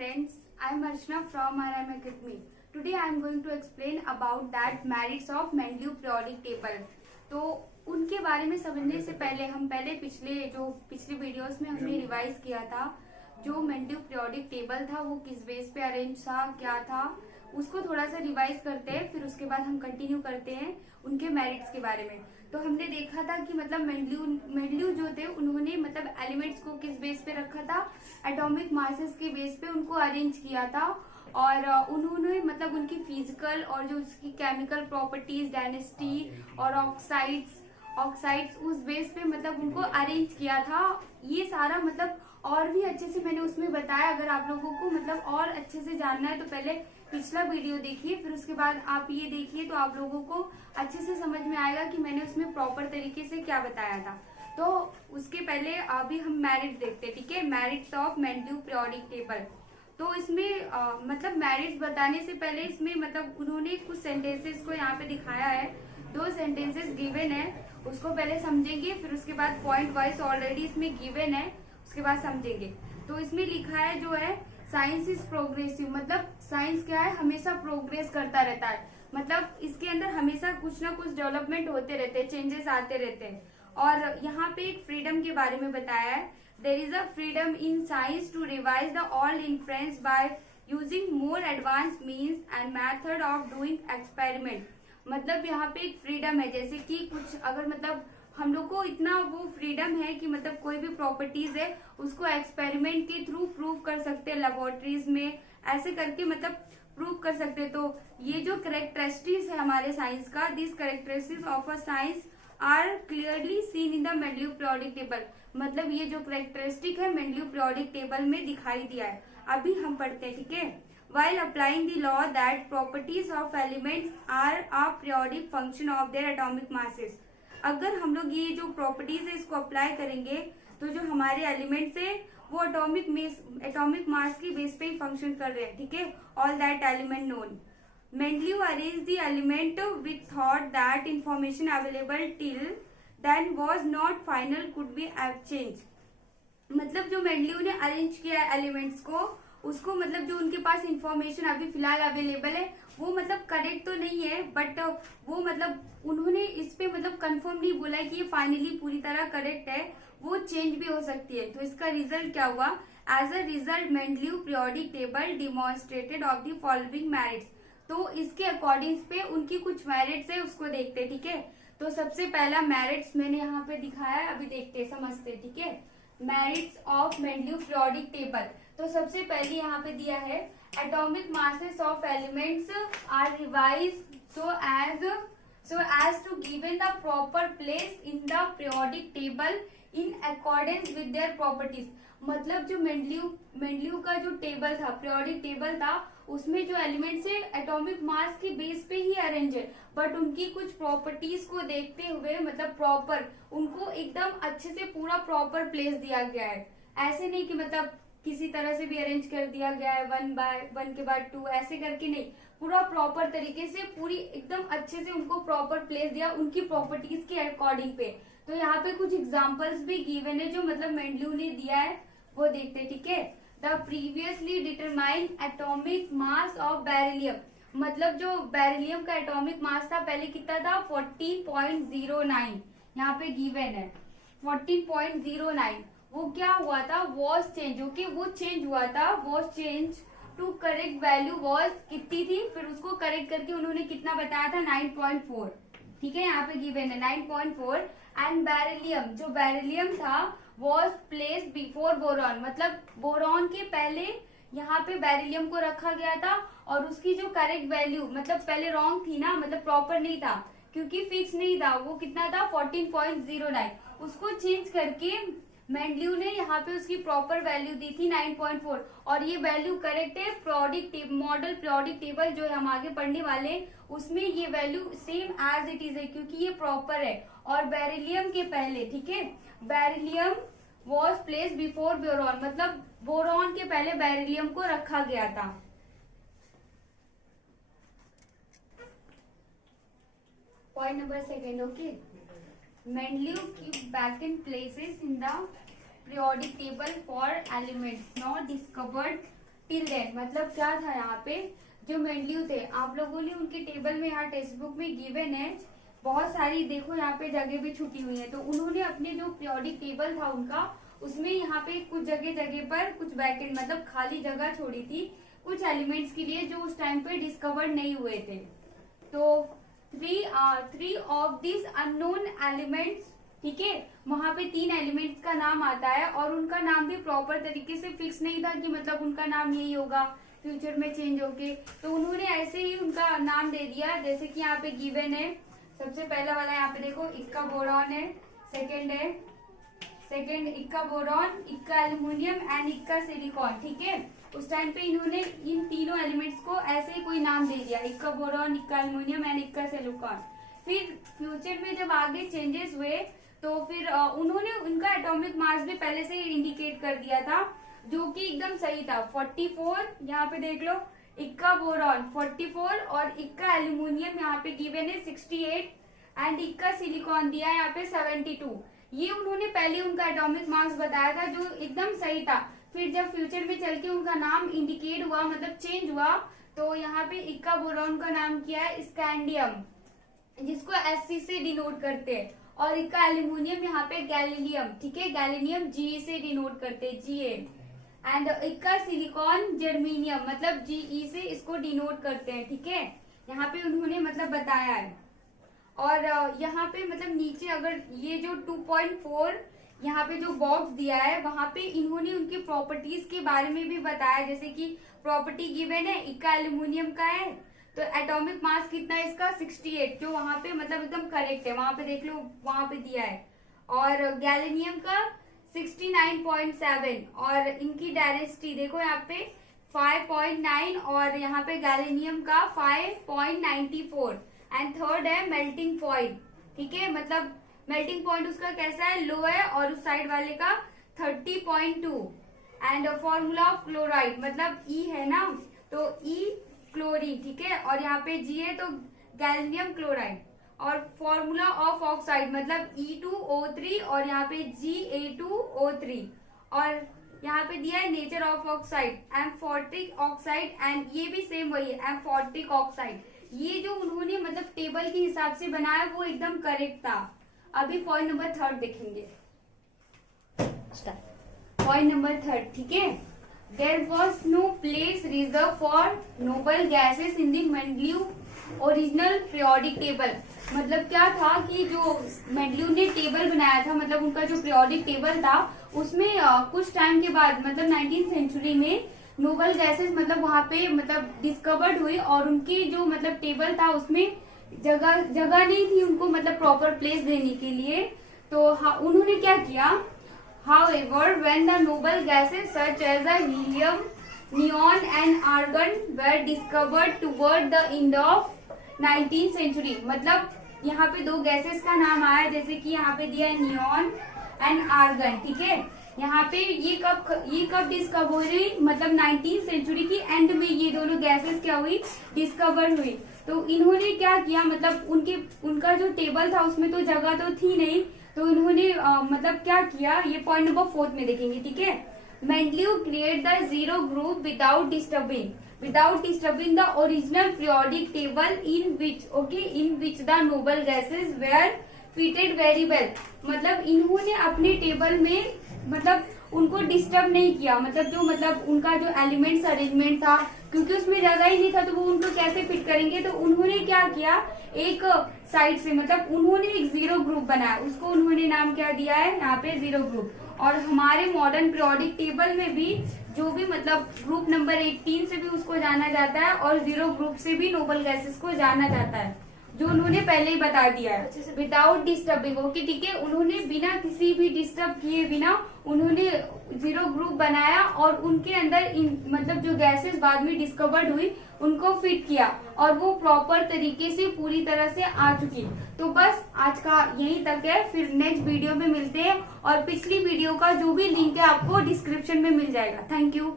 friends, I am Archana from RM Academy. Today I am going to explain about that merits of Mendeleev periodic table. तो उनके बारे में समझने से पहले हम पिछली वीडियोस में हमने रिवाइज किया था जो मेंडलीव पीरियोडिक टेबल था वो किस बेस पे अरेंज था, क्या था, उसको थोड़ा सा रिवाइज करते हैं, फिर उसके बाद हम कंटिन्यू करते हैं उनके मेरिट्स के बारे में। तो हमने देखा था कि मतलब मेंडलीव जो थे उन्होंने मतलब एलिमेंट्स को किस बेस पे रखा था, एटॉमिक मासेस के बेस पे उनको अरेंज किया था और उन्होंने मतलब उनकी फिजिकल और जो उसकी केमिकल प्रॉपर्टीज, डेंसिटी और ऑक्साइड्स उस बेस पे मतलब उनको अरेंज किया था। ये सारा मतलब और भी अच्छे से मैंने उसमें बताया। अगर आप लोगों को मतलब और अच्छे से जानना है तो पहले पिछला वीडियो देखिए, फिर उसके बाद आप ये देखिए तो आप लोगों को अच्छे से समझ में आएगा कि मैंने उसमें प्रॉपर तरीके से क्या बताया था। तो उसके पहले अभी हम मेरिट्स देखते हैं, ठीक है। Merits of Mendeleev periodic table. तो इसमें मतलब मेरिट्स बताने से पहले इसमें मतलब उन्होंने कुछ सेंटेंसेस को यहाँ पे दिखाया है। 2 सेंटेंसेस गिवन है, उसको पहले समझेंगे, फिर उसके बाद पॉइंट वाइज ऑलरेडी इसमें गिवन है, उसके बाद समझेंगे। तो इसमें लिखा है जो है साइंस इज प्रोग्रेसिव, मतलब साइंस क्या है, हमेशा प्रोग्रेस करता रहता है। मतलब इसके अंदर हमेशा कुछ ना कुछ डेवलपमेंट होते रहते हैं, चेंजेस आते रहते हैं। और यहाँ पे एक फ्रीडम के बारे में बताया है। There is a freedom in science to revise the all inference by using more advance means and method of doing experiment. मतलब यहाँ पे एक फ्रीडम है, जैसे कि कुछ अगर मतलब हम लोग को इतना वो फ्रीडम है कि मतलब कोई भी प्रॉपर्टीज है उसको एक्सपेरिमेंट के थ्रू प्रूव कर सकते हैं, लेबोरेटरीज में ऐसे करके मतलब प्रूव कर सकते हैं। तो ये जो करेक्टरिस्टिक्स है हमारे साइंस का, this characteristics of a science are clearly seen in the Mendeleev periodic table. मतलब ये जो करेक्टरिस्टिक है मेंडलीव पीरियोडिक टेबल में दिखाई दिया है। अभी हम पढ़ते हैं, ठीक है। While applying the law that properties of elements are a periodic function of their atomic masses, अगर हम लोग ये जो प्रॉपर्टीज है इसको अप्लाई करेंगे तो जो हमारे एलिमेंट्स है वो एटॉमिक मास की बेस पे ही फंक्शन कर रहे हैं, ठीक है। All that element known. Mendeleev arrange the element with thought that information available till then was not final could be change. मतलब जो मेंडलीव ने अरेंज किया एलिमेंट्स को, उसको मतलब जो उनके पास इंफॉर्मेशन अभी फिलहाल अवेलेबल है वो मतलब करेक्ट तो नहीं है, बट वो मतलब उन्होंने इस पे मतलब कंफर्म नहीं बोला है कि ये फाइनली पूरी तरह करेक्ट है, वो चेंज भी हो सकती है। तो इसका रिजल्ट क्या हुआ? As a result Mendeleev periodic table demonstrated of the following merits. तो इसके अकॉर्डिंग पे उनकी कुछ मेरिट्स है, उसको देखते, ठीक है। तो सबसे पहला मेरिट्स मैंने यहाँ पे दिखाया है, अभी देखते समझते, ठीक है। Merits of Mendeleev periodic table. तो सबसे पहले यहाँ पे दिया है atomic masses of elements are revise so as to given the proper place in the periodic table in accordance with their properties। मतलब जो मेंडलीव का जो टेबल था, पीरियोडिक टेबल था, उसमें जो एलिमेंट्स है एटॉमिक मास के बेस पे ही अरेंज है, बट उनकी कुछ प्रॉपर्टीज को देखते हुए मतलब प्रॉपर उनको एकदम अच्छे से पूरा प्रॉपर प्लेस दिया गया है। ऐसे नहीं कि मतलब किसी तरह से भी अरेंज कर दिया गया है 1 बाय 1 के बाद 2 ऐसे करके नहीं, पूरा प्रॉपर तरीके से पूरी एकदम अच्छे से उनको प्रॉपर प्लेस दिया उनकी प्रॉपर्टीज के अकॉर्डिंग पे। तो यहाँ पे कुछ एग्जांपल्स भी गिवन है जो मतलब मेंडलीव ने दिया है, वो देखते, ठीक है। The previously determined atomic mass of beryllium. मतलब जो बेरिलियम का एटॉमिक मास था पहले कितना था, 14.09, यहाँ पे गिवन है 14.09। वो क्या हुआ था, वॉज चेंज, ओके, वो चेंज हुआ था, was change to correct value was कितनी थी, फिर उसको करेक्ट करके उन्होंने कितना बताया था, 9.4, ठीक है, यहाँ पे गिवन है 9.4। एंड बेरिलियम, जो बेरिलियम था वॉज प्लेस बिफोर बोरॉन, मतलब बोरॉन के पहले यहाँ पे बेरिलियम को रखा गया था और उसकी जो करेक्ट वैल्यू मतलब पहले रॉन्ग थी ना, मतलब प्रॉपर नहीं था क्योंकि फिक्स नहीं था, वो कितना था 14.09, उसको चेंज करके मेंडलीव ने यहाँ पे उसकी प्रॉपर वैल्यू दी थी 9.4 और ये वैल्यू करेक्ट है। मॉडल पीरियोडिक टेबल जो हम आगे पढ़ने वाले उसमें ये value same as it is है क्योंकि ये प्रॉपर है और बेरिलियम के पहले, ठीक है। Beryllium was place before boron, मतलब बोरॉन के पहले बेरिलियम को रखा गया था। Point number 2, okay. Mendeleev keep vacant places in the periodic table for elements not discovered till then मतलब क्या था यहाँ पे, जो मेंडलीव थे आप लोगों ने उनके टेबल में यहाँ टेक्स्ट बुक में गिवन है बहुत सारी, देखो यहाँ पे जगह भी छुटी हुई है, तो उन्होंने अपने जो पीरियोडिक टेबल था उनका उसमें यहाँ पे कुछ जगह पर कुछ वैकेंट मतलब खाली जगह छोड़ी थी कुछ एलिमेंट्स के लिए जो उस टाइम पे डिस्कवर नहीं हुए थे। तो three of this unknown elements, ठीक है, वहां पे 3 एलिमेंट्स का नाम आता है और उनका नाम भी प्रॉपर तरीके से फिक्स नहीं था कि मतलब उनका नाम यही होगा फ्यूचर में चेंज होके, तो उन्होंने ऐसे ही उनका नाम दे दिया जैसे कि यहाँ पे गिवन है। सबसे पहला वाला यहाँ पे देखो इक्का बोरॉन है, सेकेंड इक्का बोरॉन, इक्का एल्यूमिनियम एंड इक्का सिलिकॉन, ठीक है। उस टाइम पे इन्होंने इन तीनों एलिमेंट्स को ऐसे ही कोई नाम दे दिया, इक्का बोरॉन, इक्का एल्यूमिनियम एंड इक्का सिलिकॉन। फिर फ्यूचर में जब आगे चेंजेस हुए तो फिर उन्होंने उनका एटॉमिक मास भी पहले से इंडिकेट कर दिया था जो कि एकदम सही था। 44 यहाँ पे देख लो, इक्का बोरॉन 44 और इक्का एल्यूमिनियम यहाँ पे गिवन है 68 एंड इक्का सिलिकॉन दिया है यहाँ पे 72। ये उन्होंने पहले उनका एटॉमिक मास बताया था जो एकदम सही था। फिर जब फ्यूचर में चल के उनका नाम इंडिकेट हुआ मतलब चेंज हुआ तो यहाँ पे इक्का बोरॉन का नाम किया है स्कैंडियम जिसको SC से डिनोट करते हैं, और इक्का एल्यूमिनियम यहाँ पे गैलीनियम, ठीक है, गैलीनियम GE से डिनोट करते हैं, GA। एंड इक्का सिलिकॉन जर्मीनियम मतलब GE से इसको डिनोट करते हैं, ठीक है, यहाँ पे उन्होंने मतलब बताया है। और यहाँ पे मतलब नीचे अगर ये जो 2.4 यहाँ पे जो बॉक्स दिया है वहां पे इन्होंने उनकी प्रॉपर्टीज के बारे में भी बताया, जैसे कि प्रॉपर्टी गिवन है इक्का एल्यूमिनियम का है तो एटॉमिक मास कितना है इसका 68 जो वहां पे मतलब एकदम करेक्ट है, वहां पे देख लो वहां पे दिया है। और गैलीनियम का 69.7 और इनकी डायरेक्टिविटी देखो यहाँ पे 5.9 और यहाँ पे गैलीनियम का 5.94 एंड थर्ड है मेल्टिंग पॉइंट, ठीक है, मतलब मेल्टिंग पॉइंट उसका कैसा है, लो है, और उस साइड वाले का 30.2 एंड फॉर्मूला ऑफ क्लोराइड मतलब E है ना तो E क्लोरीन, ठीक है, और यहाँ पे G है तो गैलियम क्लोराइड, और फॉर्मूला ऑफ ऑक्साइड मतलब E2O3 और यहाँ पे Ga2O3, और यहाँ पे दिया है nature of oxide amphoteric oxide and ये भी सेम वही है एम्फोर्टिक ऑक्साइड। ये जो उन्होंने मतलब टेबल के हिसाब से बनाया वो एकदम करेक्ट था। अभी पॉइंट नंबर 3 देखेंगे, पॉइंट नंबर 3, ठीक है, there was no place reserve for noble gases in the Mendeleev original periodic table. मतलब क्या था कि जो मेंडलीव ने टेबल बनाया था मतलब उनका जो पीरियोडिक टेबल था उसमें कुछ टाइम के बाद मतलब 19th सेंचुरी में नोबल गैसेस मतलब वहां पे मतलब डिस्कवर्ड हुई और उनकी जो मतलब टेबल था उसमें जगह नहीं थी उनको मतलब प्रॉपर प्लेस देने के लिए, तो उन्होंने क्या किया, however when the noble gases such as the helium, neon and argon were discovered toward the end of 19th century, मतलब यहाँ पे 2 गैसेस का नाम आया जैसे कि यहाँ पे दिया है नियॉन एंड आर्गन, ठीक है, यहाँ पे ये कब डिस्कवर हुई मतलब 19th सेंचुरी की एंड में ये दोनों गैसेस क्या हुई डिस्कवर हुई। तो इन्होंने क्या किया मतलब उनका जो टेबल था उसमें तो जगह तो थी नहीं, तो इन्होंने मतलब क्या किया ये पॉइंट नंबर 4 में देखेंगे, ठीक है, Mendeleev create the zero group without disturbing the original periodic table in which the noble gases were fitted very well. मतलब इन्होंने अपने टेबल में मतलब उनको डिस्टर्ब नहीं किया, मतलब जो मतलब उनका जो एलिमेंट्स अरेंजमेंट था क्योंकि उसमें जगह ही नहीं था तो वो उनको कैसे फिट करेंगे, तो उन्होंने क्या किया एक साइड से मतलब उन्होंने एक जीरो ग्रुप बनाया, उसको उन्होंने नाम क्या दिया है यहाँ पे जीरो ग्रुप। और हमारे मॉडर्न पीरियोडिक टेबल में भी जो भी मतलब ग्रुप नंबर 18 से भी उसको जाना जाता है और जीरो ग्रुप से भी नोबल गैसेस को जाना जाता है जो उन्होंने पहले ही बता दिया है विदाउट डिस्टर्बिंग, ओके, ठीक है, उन्होंने बिना किसी भी डिस्टर्ब किए बिना उन्होंने जीरो ग्रुप बनाया और उनके अंदर मतलब जो गैसेस बाद में डिस्कवर्ड हुई उनको फिट किया और वो प्रॉपर तरीके से पूरी तरह से आ चुकी। तो बस आज का यहीं तक है, फिर नेक्स्ट वीडियो में मिलते हैं और पिछली वीडियो का जो भी लिंक है आपको डिस्क्रिप्शन में मिल जाएगा। Thank you.